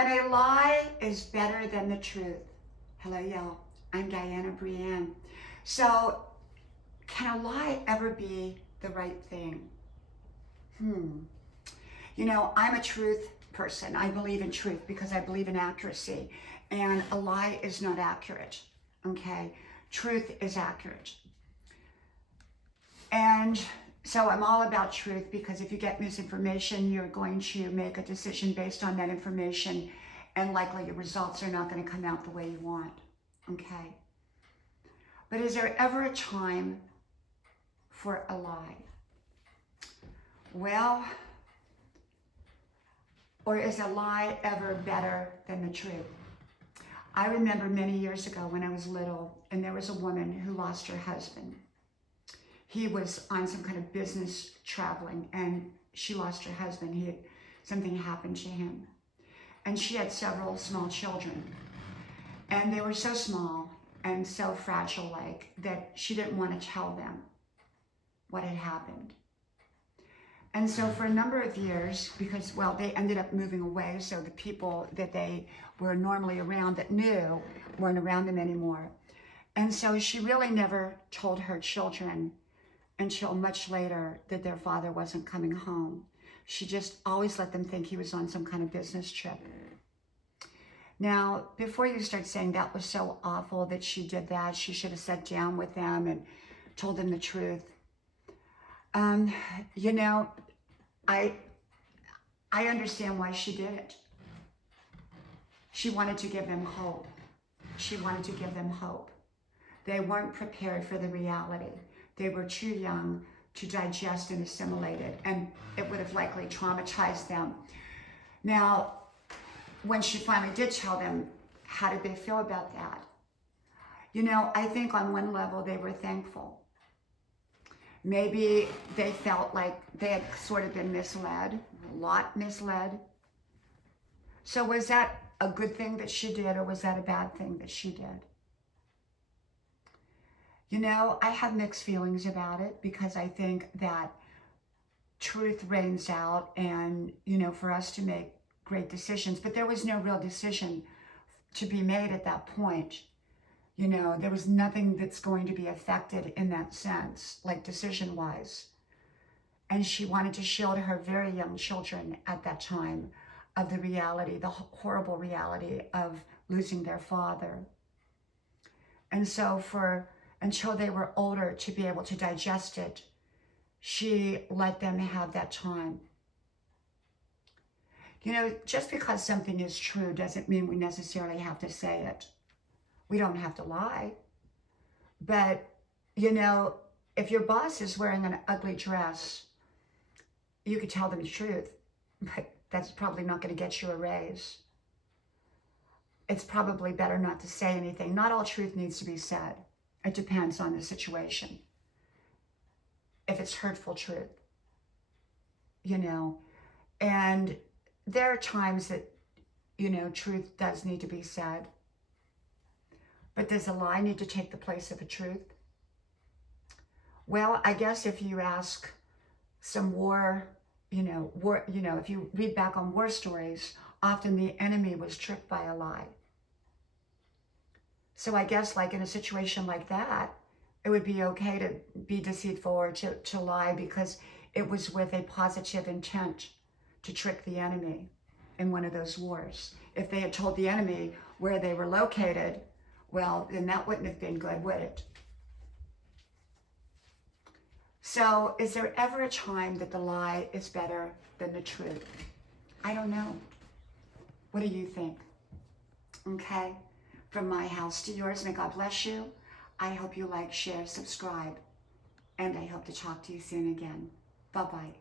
And a lie is better than the truth. Hello, y'all. I'm Diana Brienne. So, can a lie ever be the right thing? You know, I'm a truth person. I believe in truth because I believe in accuracy. And a lie is not accurate, okay? Truth is accurate. And so I'm all about truth because if you get misinformation, you're going to make a decision based on that information, and likely your results are not going to come out the way you want, okay? But is there ever a time for a lie? Well, or is a lie ever better than the truth? I remember many years ago when I was little, and there was a woman who lost her husband. He was on some kind of business traveling, and she lost her husband. Something happened to him. And she had several small children. And they were so small and so fragile-like that she didn't want to tell them what had happened. And so for a number of years, because, well, they ended up moving away, so the people that they were normally around that knew weren't around them anymore. And so she really never told her children until much later that their father wasn't coming home. She just always let them think he was on some kind of business trip. Now, before you start saying that was so awful that she did that, she should have sat down with them and told them the truth. You know, I understand why she did it. She wanted to give them hope. She wanted to give them hope. They weren't prepared for the reality. They were too young to digest and assimilate it, and it would have likely traumatized them. Now, when she finally did tell them, how did they feel about that? You know, I think on one level they were thankful. Maybe they felt like they had sort of been misled, a lot misled. So was that a good thing that she did, or was that a bad thing that she did? You know, I have mixed feelings about it because I think that truth reigns out and, you know, for us to make great decisions, but there was no real decision to be made at that point. You know, there was nothing that's going to be affected in that sense, like decision-wise. And she wanted to shield her very young children at that time of the reality, the horrible reality of losing their father. And so until they were older to be able to digest it, she let them have that time. You know, just because something is true doesn't mean we necessarily have to say it. We don't have to lie. But, you know, if your boss is wearing an ugly dress, you could tell them the truth, but that's probably not going to get you a raise. It's probably better not to say anything. Not all truth needs to be said. It depends on the situation. If it's hurtful truth, you know, and there are times that, you know, truth does need to be said. But does a lie need to take the place of a truth? Well, I guess if you ask some if you read back on war stories, often the enemy was tricked by a lie. So I guess like in a situation like that, it would be okay to be deceitful or to lie because it was with a positive intent to trick the enemy in one of those wars. If they had told the enemy where they were located, well, then that wouldn't have been good, would it? So is there ever a time that the lie is better than the truth? I don't know. What do you think? Okay? From my house to yours, may God bless you. I hope you like, share, subscribe, and I hope to talk to you soon again. Bye-bye.